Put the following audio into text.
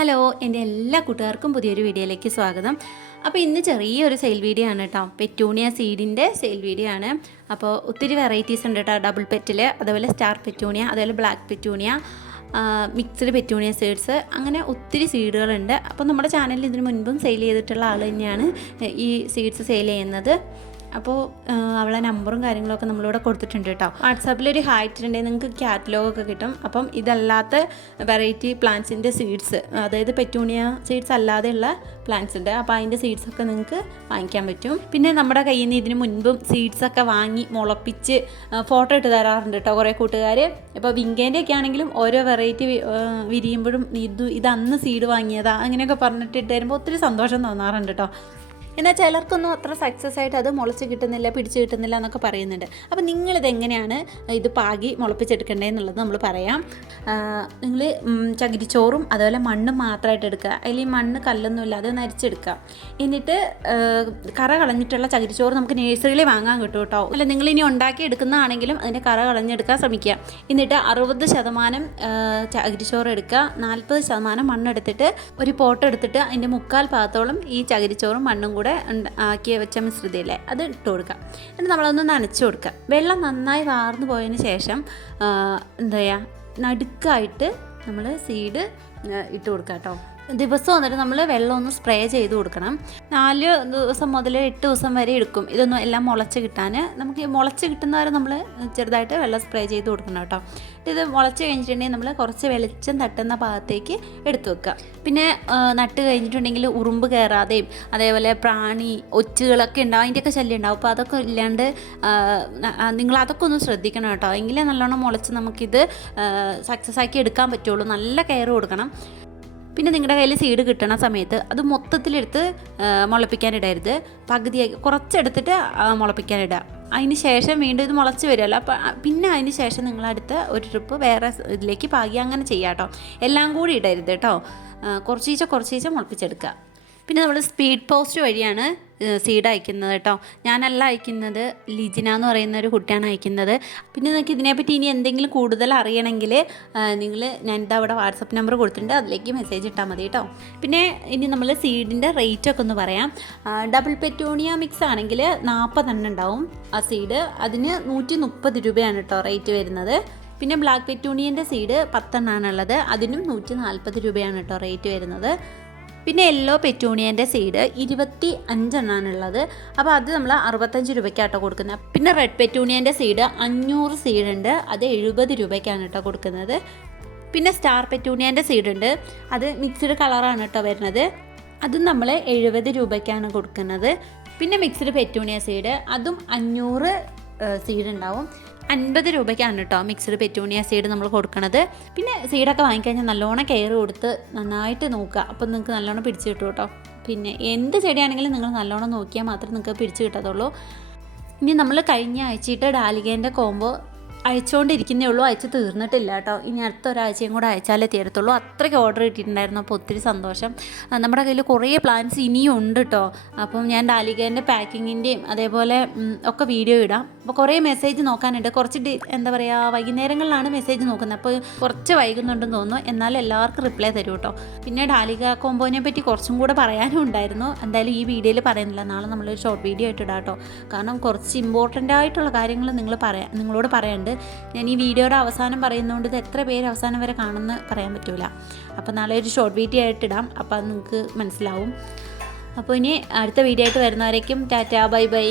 Hello, എൻ്റെ എല്ലാ കൂട്ടുകാർക്കും പുതിയൊരു വീഡിയോയിലേക്ക് സ്വാഗതം. അപ്പോൾ ഇന്ന് ചെറിയൊരു സെയിൽ വീഡിയോ ആണ് കേട്ടോ. പെറ്റൂണിയ സീഡിൻ്റെ സെയിൽ വീഡിയോ ആണ്. അപ്പോൾ ഒത്തിരി വെറൈറ്റീസ് ഉണ്ട് കേട്ടോ. ഡബിൾ പെറ്റിൽ, അതുപോലെ സ്റ്റാർ പെറ്റൂണിയ, അതുപോലെ black petunia, mixed petunia seeds, അങ്ങനെ ഒത്തിരി സീഡുകളുണ്ട്. അപ്പോൾ നമ്മുടെ ചാനലിൽ ഇതിനു മുൻപും സെയിൽ ചെയ്തിട്ടുള്ള ആൾ തന്നെയാണ് ഈ സീഡ്സ് സെയിൽ ചെയ്യുന്നത്. അപ്പോൾ അവളെ നമ്പറും കാര്യങ്ങളൊക്കെ നമ്മളിവിടെ കൊടുത്തിട്ടുണ്ട് കേട്ടോ. വാട്സാപ്പിലൊരു ഹായ് ഇട്ടിട്ടുണ്ടെങ്കിൽ നിങ്ങൾക്ക് കാറ്റലോഗൊക്കെ കിട്ടും. അപ്പം ഇതല്ലാത്ത വെറൈറ്റി പ്ലാന്റ്സിൻ്റെ സീഡ്സ്, അതായത് പെറ്റൂണിയ സീഡ്സ് അല്ലാതെയുള്ള പ്ലാന്റ്സ് ഉണ്ട്. അപ്പോൾ അതിൻ്റെ സീഡ്സൊക്കെ നിങ്ങൾക്ക് വാങ്ങിക്കാൻ പറ്റും. പിന്നെ നമ്മുടെ കയ്യിൽ നിന്ന് ഇതിന് മുൻപും സീഡ്സൊക്കെ വാങ്ങി മുളപ്പിച്ച് ഫോട്ടോ ഇട്ട് തരാറുണ്ട് കേട്ടോ കുറേ കൂട്ടുകാർ. ഇപ്പോൾ വിങ്കേൻ്റെ ഒക്കെ ആണെങ്കിലും ഓരോ വെറൈറ്റി വിരിയുമ്പോഴും ഇത് അന്ന് സീഡ് വാങ്ങിയതാ അങ്ങനെയൊക്കെ പറഞ്ഞിട്ട് ഇട്ട് തരുമ്പോൾ ഒത്തിരി സന്തോഷം തോന്നാറുണ്ട് കേട്ടോ. എന്നാൽ ചിലർക്കൊന്നും അത്ര സക്സസ് ആയിട്ട് അത് മുളച്ച് കിട്ടുന്നില്ല, പിടിച്ച് കിട്ടുന്നില്ല എന്നൊക്കെ പറയുന്നുണ്ട്. അപ്പോൾ നിങ്ങളിതെങ്ങനെയാണ് ഇത് പാകി മുളപ്പിച്ചെടുക്കേണ്ടതെന്നുള്ളത് നമ്മൾ പറയാം. നിങ്ങൾ ചകിരിച്ചോറും അതുപോലെ മണ്ണും മാത്രമായിട്ട് എടുക്കുക. അതിൽ ഈ മണ്ണ് കല്ലൊന്നും ഇല്ലാതെ ഒന്ന് അരിച്ചെടുക്കുക. എന്നിട്ട് കറ കളഞ്ഞിട്ടുള്ള ചകിരിച്ചോറ് നമുക്ക് നഴ്സറിയിൽ വാങ്ങാൻ കിട്ടും കേട്ടോ. അല്ല, നിങ്ങളിനി ഉണ്ടാക്കി എടുക്കുന്നതാണെങ്കിലും അതിൻ്റെ കറ കളഞ്ഞെടുക്കാൻ ശ്രമിക്കുക. എന്നിട്ട് 60% ചകിരിച്ചോറ് എടുക്കുക, 40% മണ്ണെടുത്തിട്ട് ഒരു പോട്ട് എടുത്തിട്ട് അതിൻ്റെ 1/4 ഭാഗത്തോളം ഈ ചകിരിച്ചോറും മണ്ണും കൂടെ ആക്കി വെച്ച മിശ്രിതയില്ലേ അത് ഇട്ട് കൊടുക്കുക. എന്നിട്ട് നമ്മളൊന്ന് നനച്ച് കൊടുക്കുക. വെള്ളം നന്നായി വാർന്നു പോയതിന് ശേഷം എന്താ ചെയ്യുക, നടുക്കായിട്ട് നമ്മൾ സീഡ് ഇട്ട് കൊടുക്കുക കേട്ടോ. ദിവസം വന്നിട്ട് നമ്മൾ വെള്ളം ഒന്ന് സ്പ്രേ ചെയ്ത് കൊടുക്കണം. 4 ദിവസം മുതൽ 8 ദിവസം വരെ എടുക്കും ഇതൊന്നും എല്ലാം മുളച്ച് കിട്ടാൻ. നമുക്ക് മുളച്ച് കിട്ടുന്നവരെ നമ്മൾ ചെറുതായിട്ട് വെള്ളം സ്പ്രേ ചെയ്ത് കൊടുക്കണം കേട്ടോ. ഇത് മുളച്ച് കഴിഞ്ഞിട്ടുണ്ടെങ്കിൽ നമ്മൾ കുറച്ച് വെളിച്ചം തട്ടുന്ന ഭാഗത്തേക്ക് എടുത്തു വെക്കുക. പിന്നെ നട്ട് കഴിഞ്ഞിട്ടുണ്ടെങ്കിൽ ഉറുമ്പ് കയറാതെയും അതേപോലെ പ്രാണി ഒച്ചുകളൊക്കെ ഉണ്ടാവും, അതിൻ്റെയൊക്കെ ശല്യം ഉണ്ടാവും. അപ്പോൾ അതൊക്കെ ഇല്ലാണ്ട് നിങ്ങൾ അതൊക്കെ ഒന്ന് ശ്രദ്ധിക്കണം കേട്ടോ. എങ്കിലേ നല്ലോണം മുളച്ച് നമുക്കിത് സക്സസ് ആക്കി എടുക്കാൻ പറ്റുള്ളൂ. നല്ല കെയർ കൊടുക്കണം. പിന്നെ നിങ്ങളുടെ കയ്യിൽ സീഡ് കിട്ടണ സമയത്ത് അത് മൊത്തത്തിലെടുത്ത് മുളപ്പിക്കാനിടരുത്. പകുതിയായി കുറച്ചെടുത്തിട്ട് മുളപ്പിക്കാനിടുക. അതിന് ശേഷം വീണ്ടും ഇത് മുളച്ച് വരുമല്ലോ, അപ്പോൾ പിന്നെ അതിന് ശേഷം നിങ്ങളടുത്ത ഒരു ട്രിപ്പ് വേറെ ഇതിലേക്ക് പാകി അങ്ങനെ ചെയ്യാം കേട്ടോ. എല്ലാം കൂടി ഇടരുത് കേട്ടോ. കുറച്ചീച്ച മുളപ്പിച്ചെടുക്കുക. പിന്നെ നമ്മൾ സ്പീഡ് പോസ്റ്റ് വഴിയാണ് സീഡ് അയക്കുന്നത് കേട്ടോ. ഞാനല്ല അയക്കുന്നത്, ലിജിന എന്ന് പറയുന്ന ഒരു കുട്ടിയാണ് അയക്കുന്നത്. പിന്നെ നിങ്ങൾക്ക് ഇതിനെപ്പറ്റി ഇനി എന്തെങ്കിലും കൂടുതൽ അറിയണമെങ്കിൽ ഞാനിതാ അവിടെ വാട്സപ്പ് നമ്പർ കൊടുത്തിട്ടുണ്ട്, അതിലേക്ക് മെസ്സേജ് ഇട്ടാൽ മതി കേട്ടോ. പിന്നെ ഇനി നമ്മൾ സീഡിൻ്റെ റേറ്റൊക്കെ ഒന്ന് പറയാം. ഡബിൾ പെറ്റൂണിയ മിക്സ് ആണെങ്കിൽ 40 എണ്ണം ഉണ്ടാവും ആ സീഡ്. അതിന് 130 രൂപയാണ് കേട്ടോ റേറ്റ് വരുന്നത്. പിന്നെ ബ്ലാക്ക് പെറ്റൂണിയൻ്റെ സീഡ് 10 എണ്ണമാണുള്ളത്, അതിനും 140 രൂപയാണ് കേട്ടോ റേറ്റ് വരുന്നത്. പിന്നെ യെല്ലോ പെറ്റൂണിയൻ്റെ സീഡ് 25 എണ്ണമാണുള്ളത്. അപ്പോൾ അത് നമ്മൾ 65 രൂപയ്ക്കാട്ടോ കൊടുക്കുന്നത്. പിന്നെ റെഡ് പെറ്റൂണിയൻ്റെ സീഡ് 500 സീഡുണ്ട്, അത് 70 രൂപയ്ക്കാണ് കേട്ടോ കൊടുക്കുന്നത്. പിന്നെ സ്റ്റാർ പെറ്റൂണിയൻ്റെ സീഡുണ്ട്, അത് മിക്സ്ഡ് കളറാണ് കേട്ടോ വരുന്നത്, അതും നമ്മൾ 70 രൂപയ്ക്കാണ് കൊടുക്കുന്നത്. പിന്നെ മിക്സ്ഡ് പെറ്റൂണിയ സീഡ് അതും 500 സീഡ് ഉണ്ടാവും, 50 രൂപയ്ക്കാണ് കേട്ടോ മിക്സ്ഡ് പെറ്റൂണിയ സീഡ് നമ്മൾ കൊടുക്കുന്നത്. പിന്നെ സീഡൊക്കെ വാങ്ങിക്കഴിഞ്ഞാൽ നല്ലോണം കെയർ കൊടുത്ത് നന്നായിട്ട് നോക്കുക. അപ്പോൾ നിങ്ങൾക്ക് നല്ലോണം പിടിച്ച് കിട്ടും കേട്ടോ. പിന്നെ എന്ത് ചെടിയാണെങ്കിലും നിങ്ങൾ നല്ലോണം നോക്കിയാൽ മാത്രമേ നിങ്ങൾക്ക് പിടിച്ച് കിട്ടത്തുള്ളൂ. ഇനി നമ്മൾ കഴിഞ്ഞ ആഴ്ചയിട്ട് ഡാലികേൻ്റെ കോംബോ അയച്ചുകൊണ്ടിരിക്കുന്നേ ഉള്ളൂ, അയച്ച് തീർന്നിട്ടില്ല കേട്ടോ. ഇനി അടുത്ത ഒരാഴ്ചയും കൂടെ അയച്ചാലേ തീരത്തുള്ളൂ. അത്രയ്ക്ക് ഓർഡർ കിട്ടിയിട്ടുണ്ടായിരുന്നു. അപ്പോൾ ഒത്തിരി സന്തോഷം. നമ്മുടെ കയ്യിൽ കുറേ പ്ലാൻസ് ഇനിയും ഉണ്ട് കേട്ടോ. അപ്പം ഞാൻ ഡാലികേൻ്റെ പാക്കിങ്ങിൻ്റെയും അതേപോലെ ഒക്കെ വീഡിയോ ഇടാം. അപ്പോൾ കുറേ മെസ്സേജ് നോക്കാനുണ്ട്. കുറച്ച് എന്താ പറയുക, വൈകുന്നേരങ്ങളിലാണ് മെസ്സേജ് നോക്കുന്നത്, അപ്പോൾ കുറച്ച് വൈകുന്നുണ്ടെന്ന് തോന്നുന്നു. എന്നാലും എല്ലാവർക്കും റിപ്ലൈ തരും കേട്ടോ. പിന്നെ ഡാലിക കോംബോനെ പറ്റി കുറച്ചും കൂടെ പറയാനും ഉണ്ടായിരുന്നു. എന്തായാലും ഈ വീഡിയോയിൽ പറയുന്നില്ല, നാളെ നമ്മളൊരു ഷോർട്ട് വീഡിയോ ആയിട്ട് ഇടാം കേട്ടോ. കാരണം കുറച്ച് ഇമ്പോർട്ടൻ്റ് ആയിട്ടുള്ള കാര്യങ്ങൾ നിങ്ങളോട് പറയാനുണ്ട്. ഞാൻ ഈ വീഡിയോയുടെ അവസാനം പറയുന്നതുകൊണ്ട് ഇത് എത്ര പേര് അവസാനം വരെ കാണുമെന്ന് പറയാൻ പറ്റില്ല. അപ്പോൾ നാളെ ഒരു ഷോർട്ട് വീഡിയോ ആയിട്ടിടാം, അപ്പോൾ അത് നിങ്ങൾക്ക് മനസ്സിലാവും. അപ്പോൾ ഇനി അടുത്ത വീഡിയോ ആയിട്ട് വരുന്നവരേക്കും ടാറ്റാ, ബൈ ബൈ.